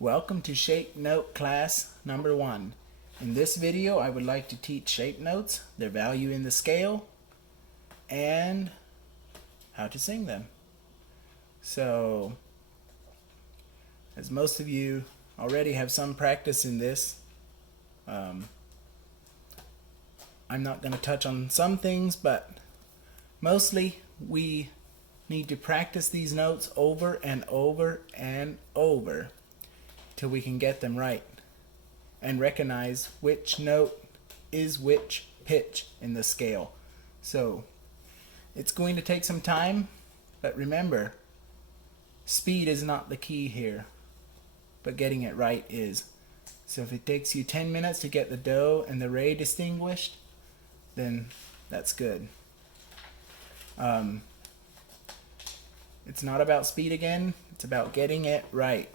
Welcome to Shape Note class number 1. In this video I would like to teach shape notes, their value in the scale, and how to sing them. So, as most of you already have some practice in this, I'm not going to touch on some things, but mostly we need to practice these notes over and over and over till we can get them right and recognize which note is which pitch in the scale. So it's going to take some time, but remember, speed is not the key here, but getting it right is. So if it takes you 10 minutes to get the do and the re distinguished, then that's good. It's not about speed again, it's about getting it right.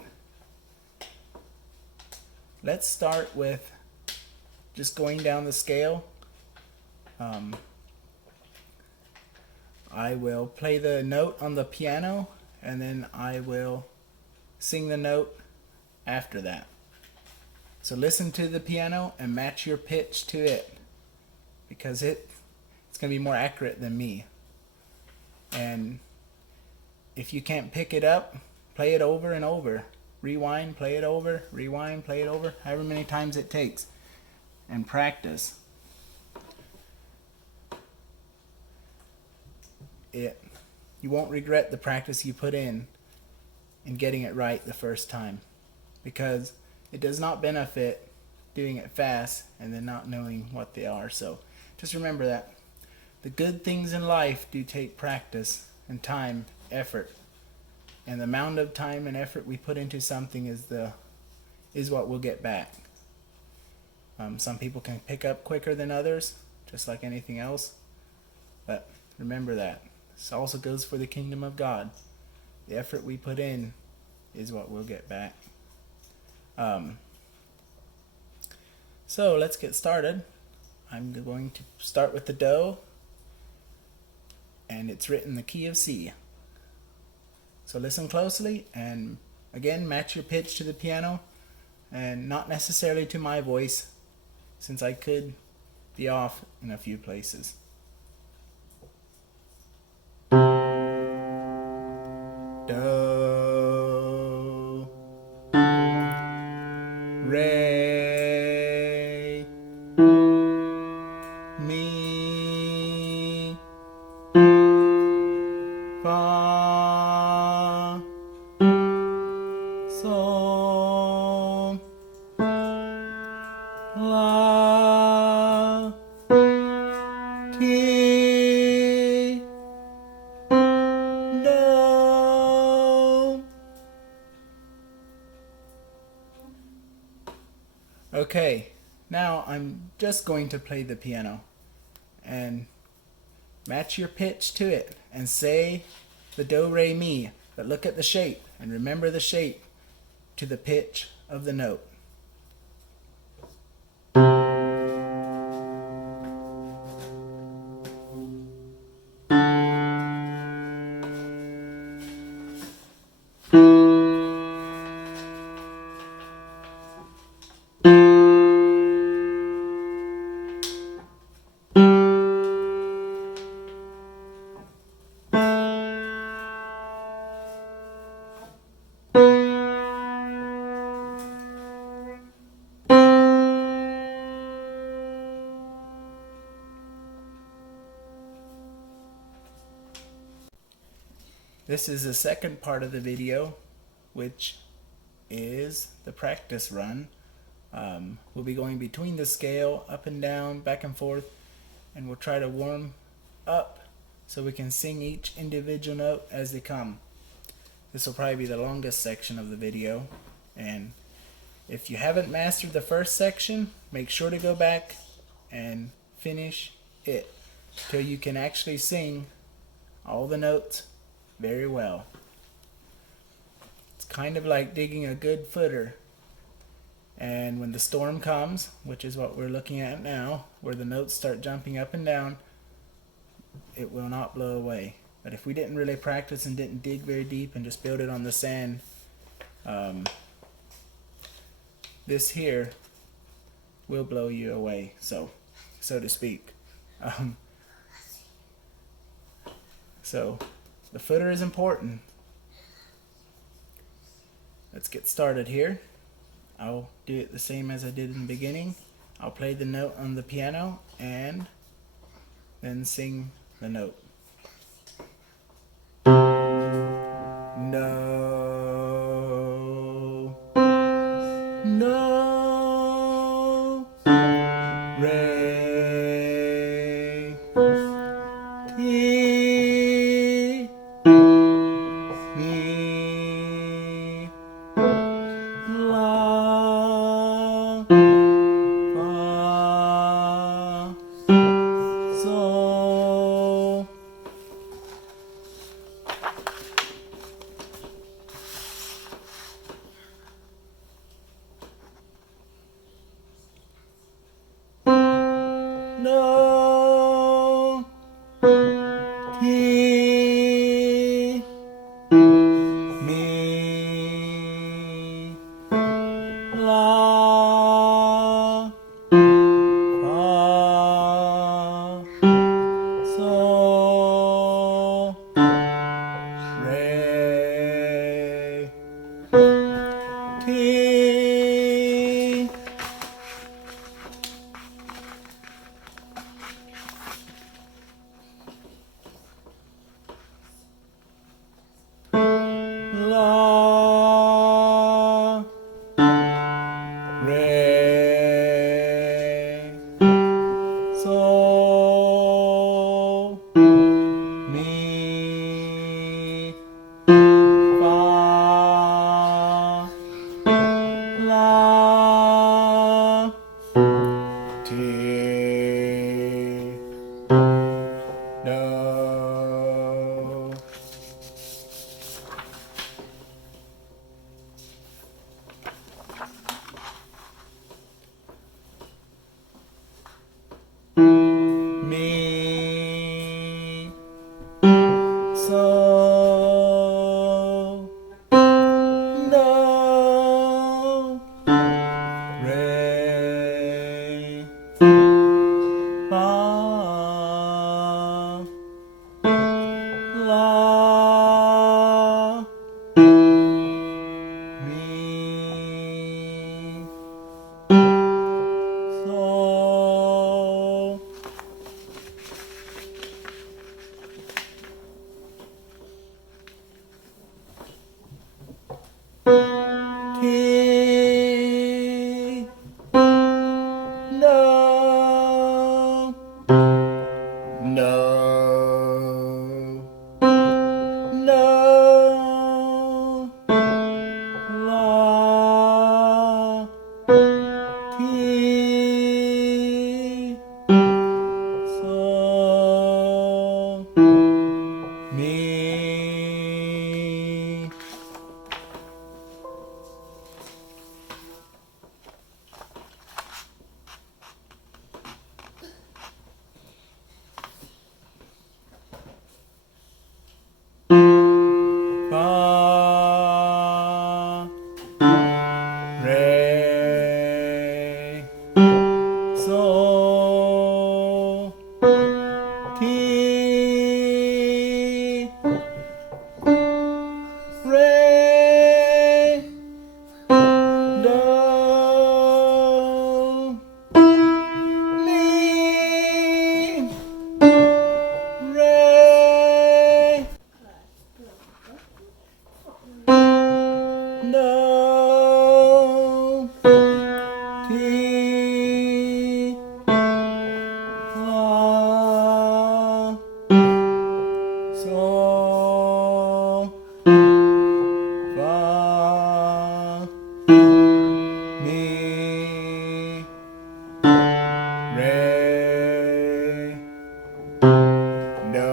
Let's start with just going down the scale. I will play the note on the piano and then I will sing the note after that. So listen to the piano and match your pitch to it, because it's going to be more accurate than me. And if you can't pick it up, play it over and over. Rewind, play it over, rewind, play it over, however many times it takes, and practice. You won't regret the practice you put in getting it right the first time, because it does not benefit doing it fast and then not knowing what they are. So just remember that the good things in life do take practice and time, effort, and the amount of time and effort we put into something is what we'll get back. Some people can pick up quicker than others, just like anything else, but remember that this also goes for the kingdom of God. The effort we put in is what we'll get back. So let's get started. I'm going to start with the do, and it's written the key of C. So listen closely and again match your pitch to the piano, and not necessarily to my voice, since I could be off in a few places. Do, re, mi, fa, sol, la, ti, do. Okay, now I'm just going to play the piano and match your pitch to it and say the do, re, mi, but look at the shape and remember the shape to the pitch of the note. This is the second part of the video, which is the practice run. We'll be going between the scale, up and down, back and forth, and we'll try to warm up so we can sing each individual note as they come. This will probably be the longest section of the video, and if you haven't mastered the first section, make sure to go back and finish it till you can actually sing all the notes very well. It's kind of like digging a good footer, and when the storm comes, which is what we're looking at now, where the notes start jumping up and down, it will not blow away. But if we didn't really practice and didn't dig very deep and just build it on the sand, this here will blow you away, so to speak. So the footer is important. Let's get started here. I'll do it the same as I did in the beginning. I'll play the note on the piano and then sing the note. No, no, re, ti, mi, la, fa, sol. No, ti, mi, la, fa, sol, re, ti. La, re, sol, mi, fa, la, ti, do. Mi, sol, do, re, fa, la, mi, sol. Ti, no, no, no, la, ti, sol, mi. Fa, re, sol, ti, re, do, mi, re, do, ti, la, sol, fa, mi, re, do.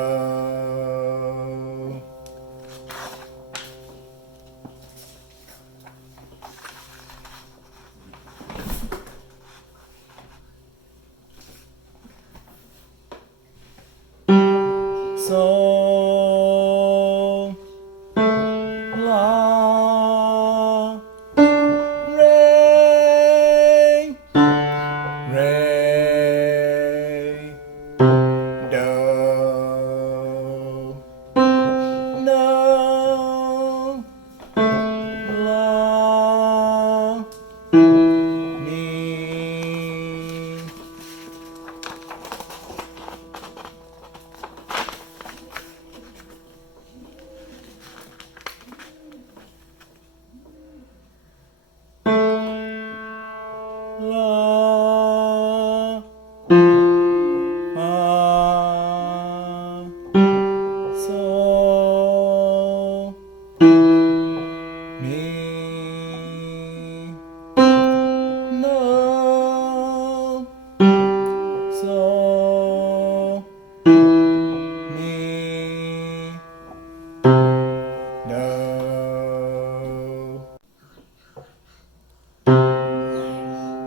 do,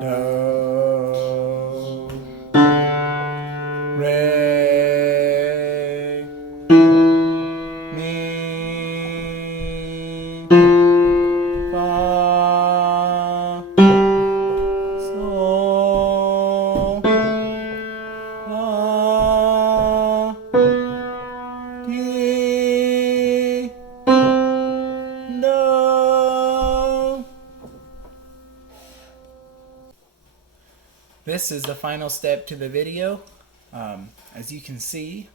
do, re, mi, fa, sol, la, ti, do. This is the final step to the video. As you can see,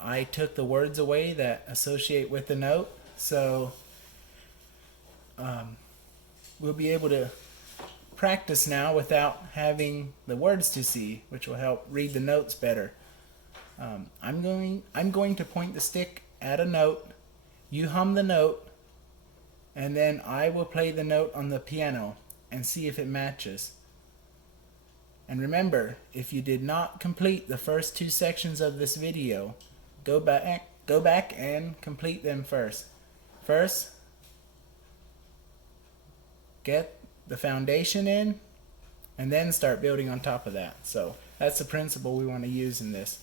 I took the words away that associate with the note, so we'll be able to practice now without having the words to see, which will help read the notes better. I'm going to point the stick at a note, you hum the note, and then I will play the note on the piano and see if it matches. And remember, if you did not complete the first 2 sections of this video, go back and complete them first. First, get the foundation in, and then start building on top of that. So that's the principle we want to use in this.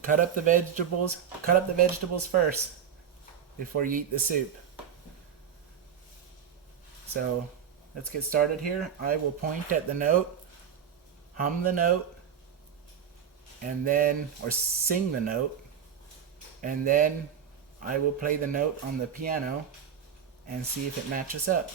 Cut up the vegetables first before you eat the soup. So let's get started here. I will point at the note, hum the note, and then, or sing the note, and then I will play the note on the piano and see if it matches up.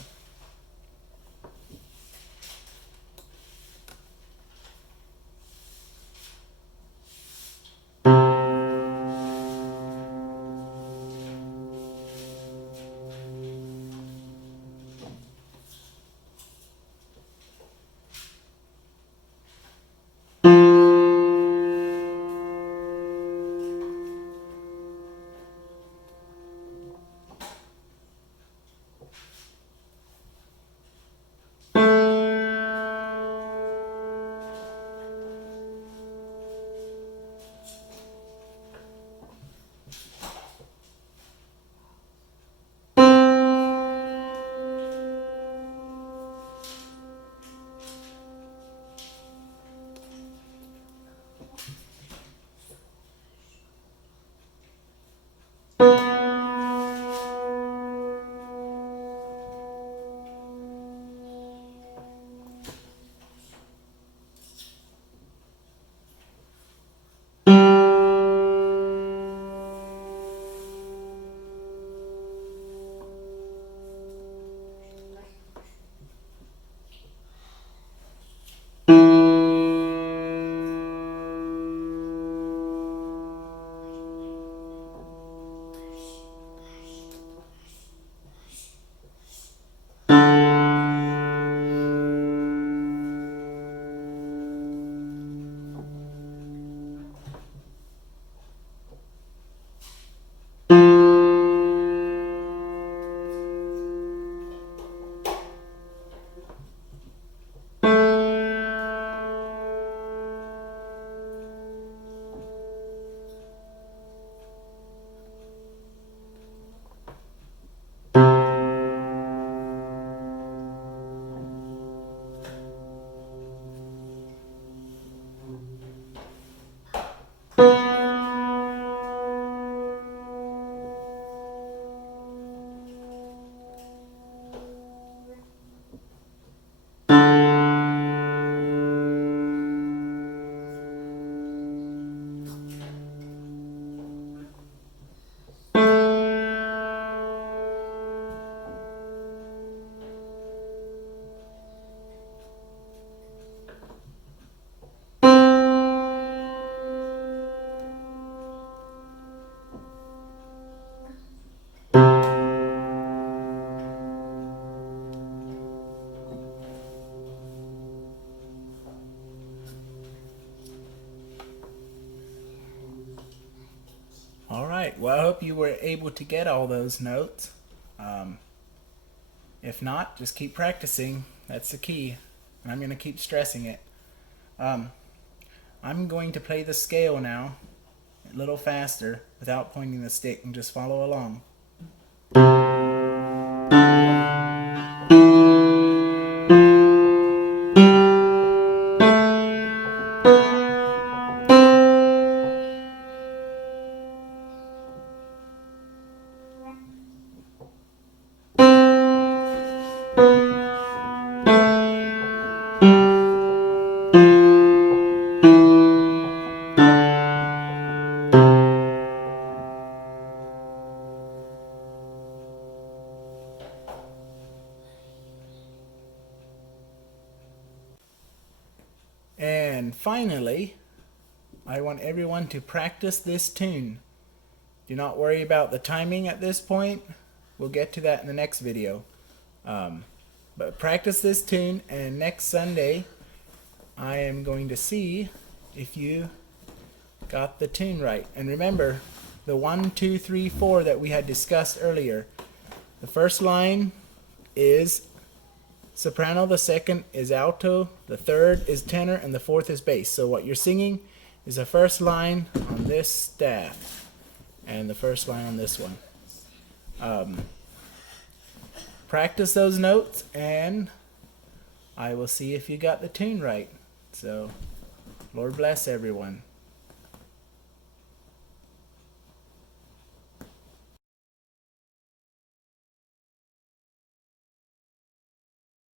Alright, well I hope you were able to get all those notes. If not, just keep practicing. That's the key. And I'm going to keep stressing it. I'm going to play the scale now, a little faster. without pointing the stick, and just follow along. And finally, I want everyone to practice this tune. Do not worry about the timing at this point. We'll get to that in the next video. But practice this tune, and next Sunday I am going to see if you got the tune right. And remember, the 1, 2, 3, 4 that we had discussed earlier. The first line is soprano, the second is alto, the third is tenor, and the fourth is bass. So what you're singing is the first line on this staff and the first line on this one. Practice those notes, and I will see if you got the tune right. So, Lord bless everyone.